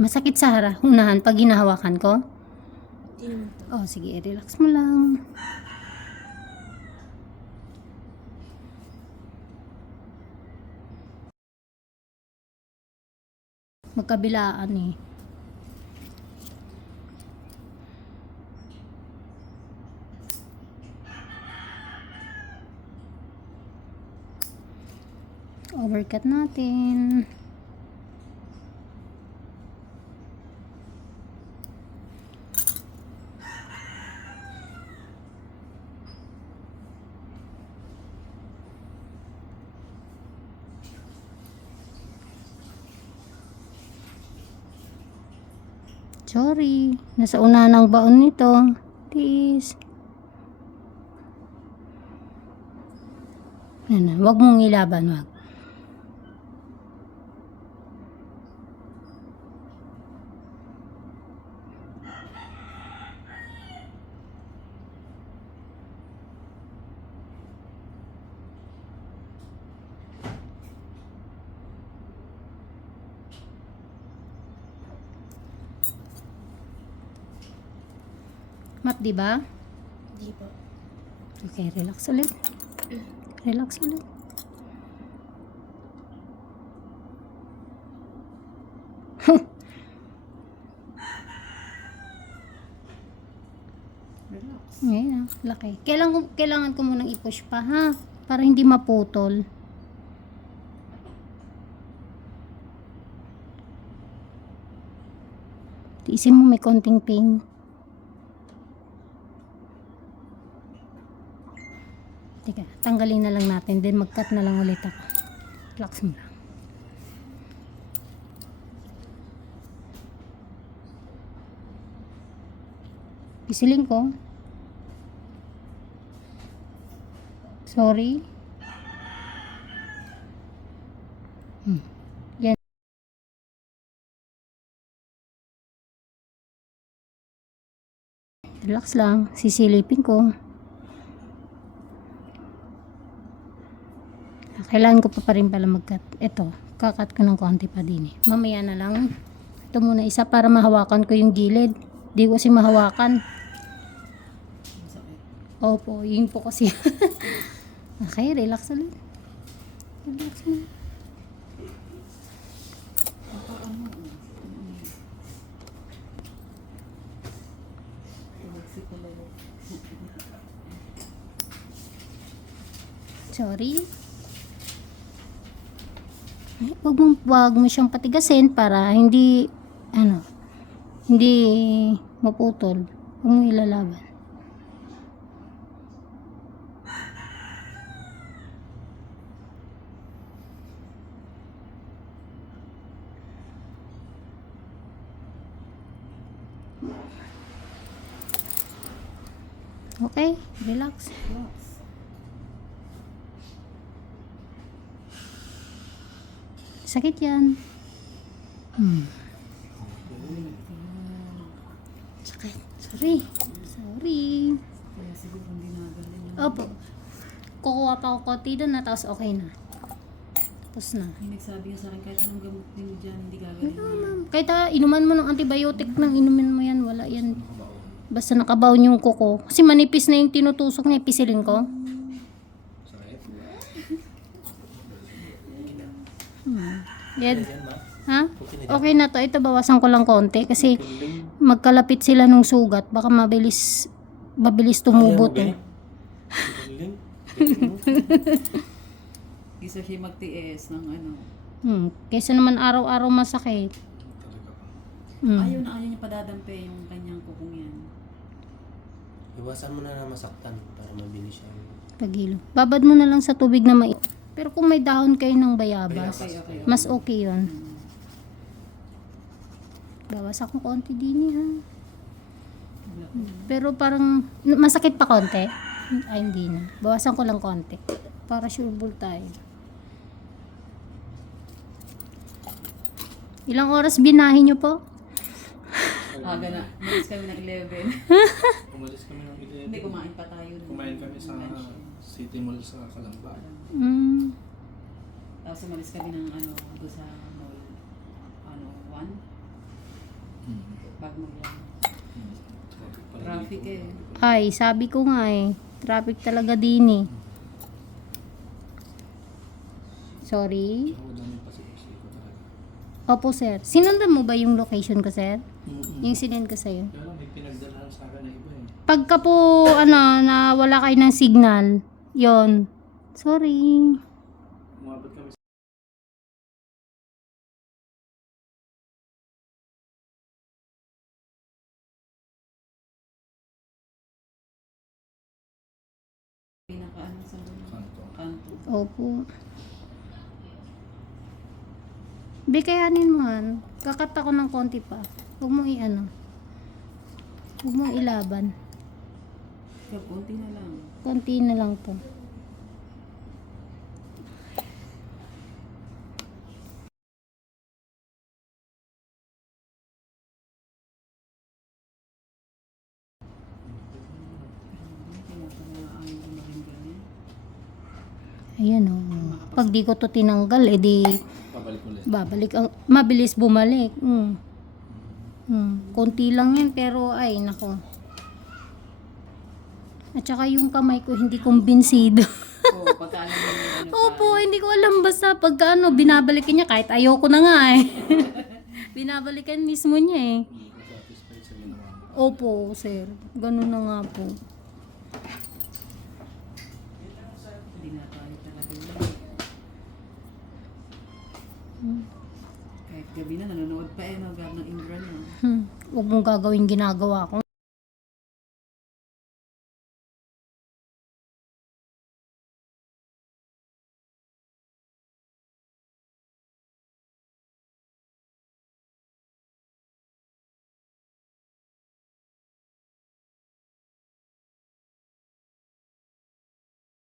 Masakit sa unahan pag hinahawakan ko? Hindi naman to. Oh, sige, relax mo lang. Magkabilaan eh. Overcut natin. Sorry, nasa una ng baon nito. Please. Yan na, wag mong ilaban, wag. Mat, di ba? Hindi po. Okay, relax ulit. Relax ulit. Relax. Ngayon, laki. Kailangan ko munang i-push pa, ha? Para hindi maputol. Tiisin mo, may konting pain. Teka, tanggalin na lang natin. Then mag-cut na lang ulit ako. Relax mo lang. Pisilin ko. Sorry. Yan. Relax lang. Sisilipin ko. Kailangan ko pa rin pala mag-cut. Ito, kakat ko ng konti pa din eh. Mamaya na lang. Ito muna isa para mahawakan ko yung gilid. Di ko kasi mahawakan. Masakit. Opo, yun po kasi. Okay, relax ulit. Relax mo. Sorry. Ay, wag mo siyang patigasin para hindi hindi maputol. Huwag mo ilalaban. Okay, relax. Relax. Sakit yan. Sakit. Sorry. Kaya siguro hindi nagaling yun. Opo. Kukuha pa ako konti doon na tapos okay na. Tapos na. May nagsabi nga sa akin, kahit anong gamot din dyan, hindi gagaling. Kahit inuman mo ng antibiotic nang inumin mo yan, wala yan. Basta nakabaon yung kuko. Kasi manipis na yung tinutusok niya, pisilin ko. Yan. Ha? Okay na to. Ito bawasan ko lang konti kasi magkalapit sila nung sugat. Baka mabilis tumubo to. Isa siya magtiis ng ano. Kaysa naman araw-araw masakit. Ayaw niya padadampe yung kanyang kukong yan. Iwasan mo na masaktan para mabilis siya. Pagilo. Babad mo na lang sa tubig na mai. Pero kung may dahon kayo ng bayabas, Okay. mas okay yun. Bawas ako konti din ha. Pero parang masakit pa konti. Ay, hindi na. Bawasan ko lang konti. Para sure ball tayo. Ilang oras binahin nyo po? Aga na. Umalis kami ng 11. Umalis kami ng 11. Hindi, kumain pa tayo. Kumain kami sa City Mall sa Kalamba. Tapos umalis kami ng doon sa mall, 1. Pag mag Traffic traffic eh. Ay, sabi ko nga eh. Traffic talaga din eh. Sorry. Ako dami pa si talaga. Opo, sir. Sinundan mo ba yung location ko, sir? Yung sinend ko sa'yo? Kaya lang may pinagdalahan sa akin na iba eh. Pagka po, na wala kayo ng signal, yon. Sorry. Umabot kami sa Pinakaano sa kanto. kanto. Opo. Kayanin mo han. Kakat ako ng konti pa. Huwag mo i-ano. Huwag mo ilaban. Kaya konti na lang. Konti na lang to. Tinatamaan ko na rin ganyan. Ayan o. Pag di ko to tinanggal, edi Pabalik ulit. babalik. Mabilis bumalik. Konti lang yan, pero ay, nako. At saka yung kamay ko, hindi kumbinsido. Oo, pagka alam mo yung ano Opo, hindi ko alam. Basta pagka binabalikan niya, kahit ayoko na nga eh. Binabalikan mismo niya eh. Hindi ko satisfied sa ginawa mo. Opo, sir. Ganun na nga po. hindi na tayo talaga yun. Kahit gabi na, nanonood pa eh, no, ng Indra niya. Huwag mong gagawin ginagawa ko.